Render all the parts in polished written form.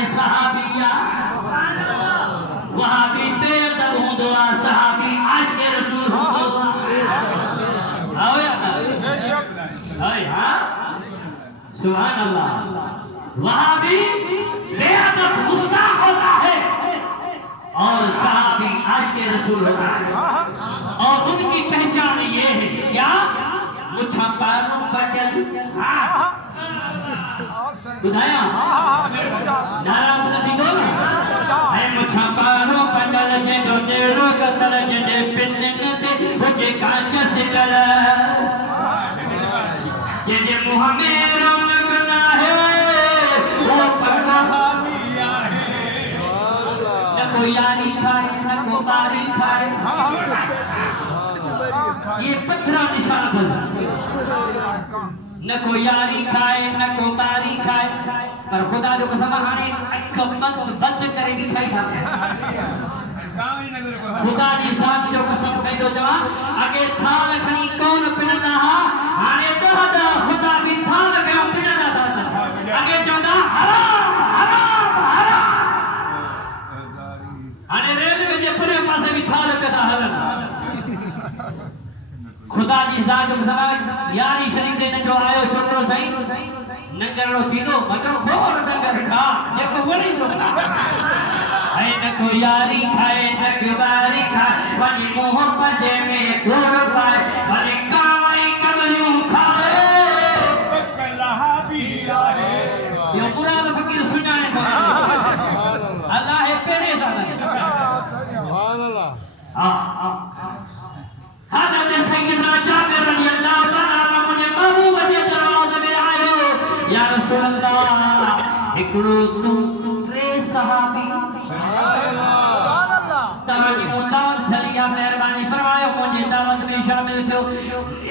ہے صحابیہ وہابی بے ادب ہوں دعا صحابی عاشق رسول ہوں دعا آؤ یا ہاں سبحان اللہ وہابی بے ادب گستاخ ہوتا ہے اور صحابی عاشق رسول ہوتا ہے اور ان کی پہچان یہ ہے کیا مچھا پاروں پٹل بدھایا نارا بدھتی دو نا ہے مچھا پاروں پٹل جے دو دیرو قتل جے پنن دے وجے کانچ سکل جے محمد رونق نہ ہے وہ پڑھا حامیہ ہے نہ کوئی یاری کھائے نہ کوئی باری کھائے یہ پتھرا نشان ہے نہ کوئی یاری کھائے نہ کوئی باری کھائے پر خدا جو قسم ہانے اکھ بند کرے بھی کھائی ہمیں خدا جی ذات جو قسم کہی دو جوان اگے تھال کھنی کون پندا ہانے دہدا خدا بھی تھال کھنی پندا تھا اگے چوندا حرام حرام حرام ہانے ریل میں جے پرے پاسے بھی تھال پندا حرام خدا جی ذات جو قسم یاری شریف دے جو آیو چھوکرو صحیح ننگرڑو تھی دو مٹر خور ننگر کھا جیکو وڑی جو ہے نہ کوئی یاری کھائے نہ کوئی باری کھائے ولی محبت میں گھر پائے ولی کامائی کبلیوں کھائے بکلہا بھی آئے یہ مراد فقیر سنانے پڑے اللہ ہے پیرے ساتھ سبحان اللہ حضرت سیدنا جابر رضی اللہ تعالیٰ مجھے محبوب جے دروازے میں آئے یا رسول اللہ اکڑو تم رے صحابی تمہاری دعوت جھلیا مہربانی فرمایا مجھے دعوت میں شامل کیوں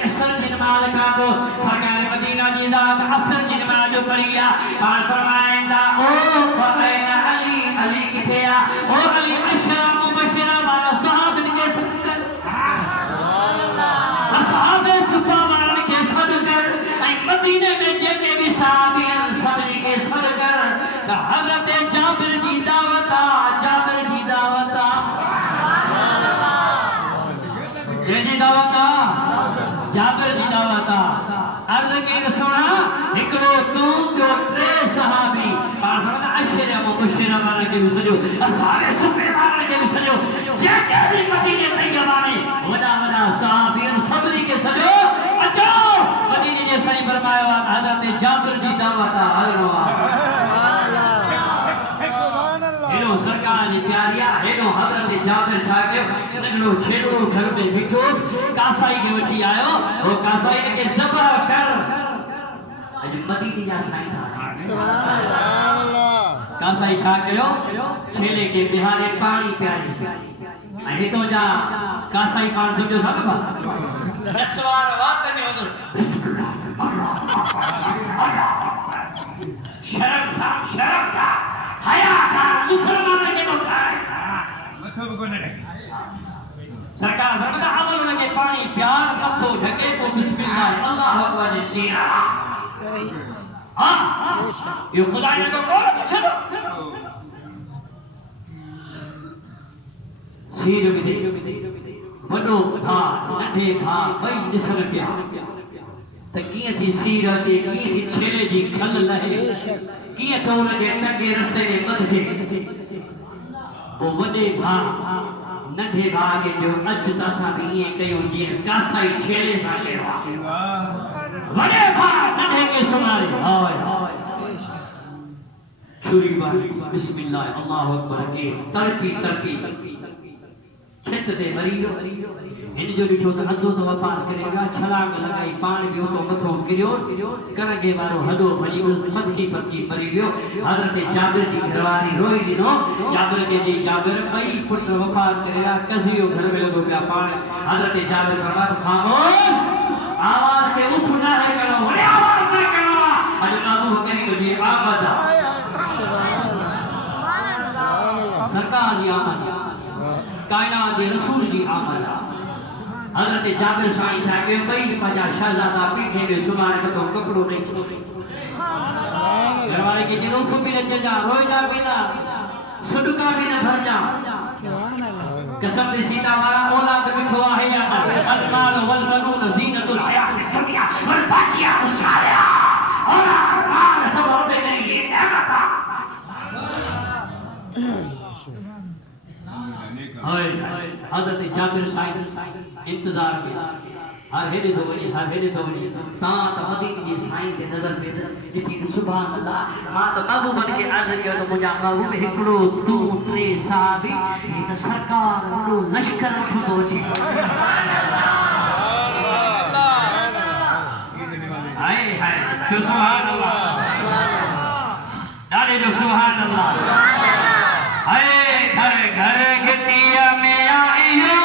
عصر جن مالکہ کو سرکار مدینہ کی ذات عصر جن میں جو پڑھ گیا اور فرمائندہ او فرمائن علی علی کتھیا او علی عشرہ مبشرہ والا صحاب ان کے صدقر اصحاب صفا والا کے صدقر مدینہ میں جیتے بھی صحابین سبری کے صدقر حضرت جابر کی دعوتا جابر کی دعوتا جی دعوتا جابر کی دعوتا عرض کی سنا اکڑو تم جو ترے صحابی اور فرماتا عشر مبشر والا کے بھی سجو اصحاب صفا والا کے بھی سجو جیتے بھی مدینہ طیبہ میں ودا ودا صحابین سبری کے سجو اچھو مدینہ جے صحیح فرمایا ہوا حضرت جابر کی دعوتا حضرت ہیلو سرکار نے تیاریا ہیلو حضرت جابر چھاکے نگلو چھیڑو گھر میں بٹھوس کاسائی کے وٹھی آئے وہ کاسائی نے کہ زبر کر اج مدینہ جا سائیں سبحان اللہ کاسائی چھاکے ہو چھیلے کے بہانے پانی پیاری سے اہی تو جا کاسائی پان سمجھو تھا کہ بات نسوار وات کرنے ہوتا شرم تھا حیاء کا مسلمان کے تو کھائے سرکار فرماتا عمل لگے پانی پیار متھو ڈھکے کو بسم اللہ اللہ اکبر سیرہ ہاں یہ خدا نے تو کون پوچھا دو سیر بھی دے وڈو بھا ننھے بھا بئی نسل پیا تکیہ تھی سیر تے کیہ تھی چھیلے جی کھل لہے کیے تو لگے ٹنگے رستے نے بدھے وہ وڈے بھا ننھے بھا کے جو اج تاسا بھی یہ کیوں جی کاسائی چھیلے سا کے وڈے بھا ننھے کے سنارے ہائے چھری باری بسم اللہ اللہ اکبر کے ترپی ترپی چھت دے مریدو ان جو ڈٹھو تو ادو تو وفات کرے گا چھلانگ لگائی پان گیو تو متھو گریو کرگے وارو ہدو بھلی مدکی پتکی مری ویو حضرت جابر کی گھرواری روئی دنو جابر کے جی جابر بھائی پتر وفات کرے گا کزیو گھر میں لگو گیا پان حضرت جابر فرمایا خاموش آواز کے اٹھنا ہے کرو بڑے آواز نہ کرو اج ابو بکر کو جی آمد سرکار دی آمد کائنات رسول کی آمد حضرت جابر شاہی چھاکے بھئی پجا شہزادہ پیٹھے میں سمانے کا تو کپڑوں نہیں چھوڑے گھروالے کی جلوف بھی نہ چل جا روئے جا بھی نہ صدقہ بھی نہ بھر جا قسم دی سیدھا ہمارا اولاد بٹھو ہے یا المال والبنون زینت الحیات الدنیا والباقیات الصالحات اولاد مال سب ہوتے نہیں یہ نعمت حضرت جابر صاحب انتظار میں ہر ہیڈے تو بڑی تاں تا مدین جی سائیں تے نظر پہ جتھی سبحان اللہ ماں تو محبوب بن کے عرض کیا تو مجھا محبوب ہکڑو تو ٹرے صحابی یہ تو سرکار وڈو لشکر اٹھو تو اچھی ہائے ہائے جو سبحان اللہ ڈالے جو سبحان اللہ ہائے گھر گھر گھتیا میں آئیو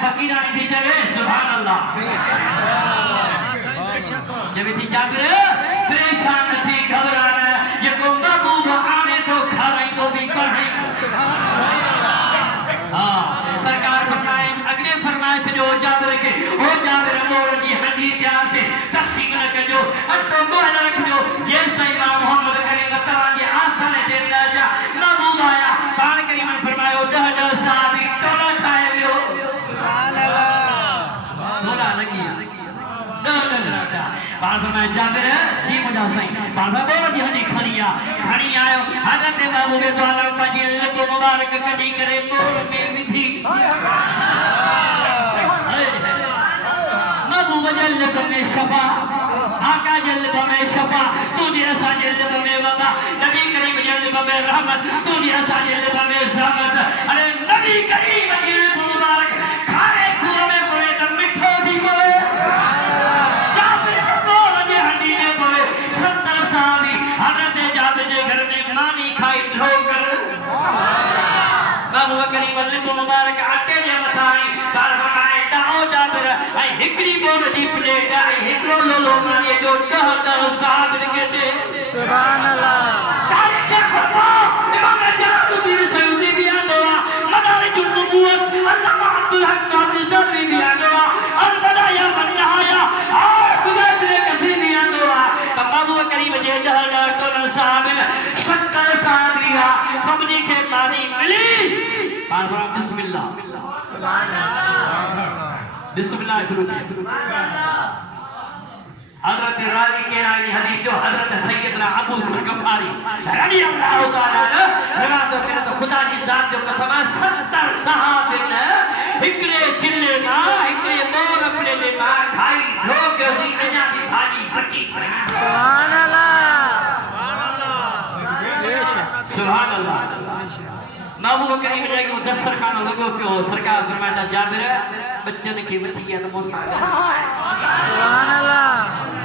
فقیرانی بھی چلے سبحان اللہ جب تھی جابر پریشان تھی گھبرانا یہ کو محبوب آنے تو کھائی تو بھی پڑھیں سرکار فرمائے اگلے فرمائے تھے جو جابر کے او جابر مورنی حدی تیار تھے تقسیم نہ کر جو اٹھو گوہ رکھ جو جیسا امام محمد کریم تران یہ آسان دیر نہ جا محبوب آیا پان کریمن فرمائے دہ صحابی ٹولا کھائے بھی ہو سبحان اللہ ٹولا لگیا بار فرمائے جابر جی مجھا سائیں بار فرمائے جی ہنی کھنی آئے حضرت محبوب دعالا پاجی اللہ کو مبارک کٹی کرے مور میں بھی تھی محبوب جلد میں شفا آقا جلد میں شفا تو دی ایسا جلد میں وبا نبی کریم جلد میں رحمت تو دی ایسا جلد میں زحمت ارے نبی کریم جلد مبارک کھارے کھوہ میں پوئے تب مٹھو دی پوئے جابر مور جے ہنی میں پوئے 70 صحابی حضرت جابر جے گھر میں مانی کھائی دھو کر محبوب کریم اللہ مبارک آتے جے مطائی بار فرمائے دعو جابر اے ہکڑی بور دی پلیٹ اے ہکڑو لولو مانی جو دہ صحابر کے دے سبحان اللہ تاریخ خطا امام جلال الدین سیودی بھی آدھوا مدارج النبوت علامہ عبدالحق ناظر ذرری بھی آدھوا البدایہ من نہایا خدای بن کثیر بھی آدھوا محبوب کریم جے دہ صحابر 70 صحابیہ سمجھی کے مانی ملی بار بسم اللہ سبحان اللہ بسم اللہ شروع کیا حضرت راوی کے آئینی حدیث جو حضرت سیدنا ابو سرکفاری رضی اللہ تعالیٰ روایت کرے تو خدا جی ذات جو قسمہ 70 صحابن ہکڑے چلے ماں ہکڑے مور اپنے لے ماں کھائی دھو کے اسی اجا بھی بھاجی بچی سبحان اللہ سبحان اللہ محبوب کریم جائے کہ وہ 10 سرکانوں لگو کہ وہ سرکار فرمائے تھا جابر بچن کے وٹھیا تو موسیٰ سبحان اللہ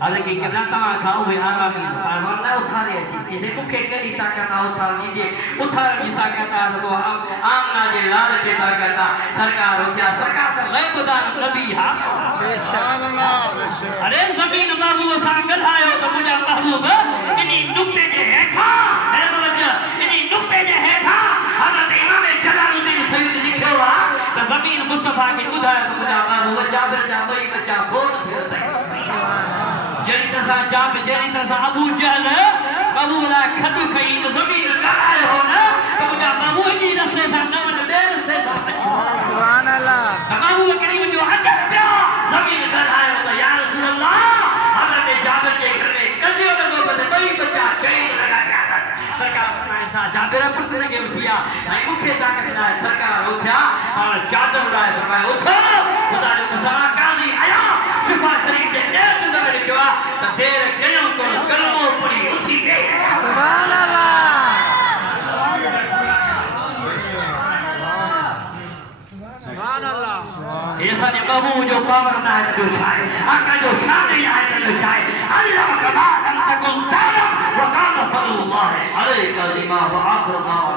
آدھے کہ کرنا تمہاں کھاؤ ہوئے آرامی آرمان نہ اتھارے جی کسی مکھے کری طاقت اتھار لیجئے اتھار کی طاقت تو آمنا جے لال کی طاقت سرکار ہوتیا سرکار تا غیب دان نبی ہاں سبحان اللہ ارے زمین محبوب سانگل آئے تو مجھا محبوب انہی نکتے جے ہے تھا میرے توجہ انہی نکتے جے ہے تھا حضرت امام جلال الدین سید لکھے ہوا تو زمین مصطفیٰ کی بدھائے تو مجھا محبوب جابر جا بئی بچہ کھول تھے جنی طرح جاب جنی طرح ابو جہل ابو لا کھد کئی زمین لڑائے ہو نا تو مجھا ابو ہی رسے سا نمن دے رسے سا سبحان اللہ ابو کریم جو اجر پیا زمین لڑائے ہو تو یا رسول اللہ حضرت جابر کے گھر میں کزیوں میں دو بندے بڑی بچہ شہید لگا گیا تھا سرکار فرمائے تھا جابر پٹ لگے اٹھیا سائیں مکھے طاقت لائے سرکار اٹھیا اور چادر اڑائے فرمائے اٹھو خدا جو قسمہ قاضی آیا شفا شریف دے دیر تو دمیں لکھوا تو دیر کیوں کو کلموں پڑی اٹھی گئی سبحان اللہ سبحان اللہ ایسا نے بہو جو پاور نہ ہے جو چاہے آقا جو شان نہیں ہے جو چاہے اللہ کبار ان تکن تعلم وقام فضل اللہ علیکہ لما وآخر دعوانا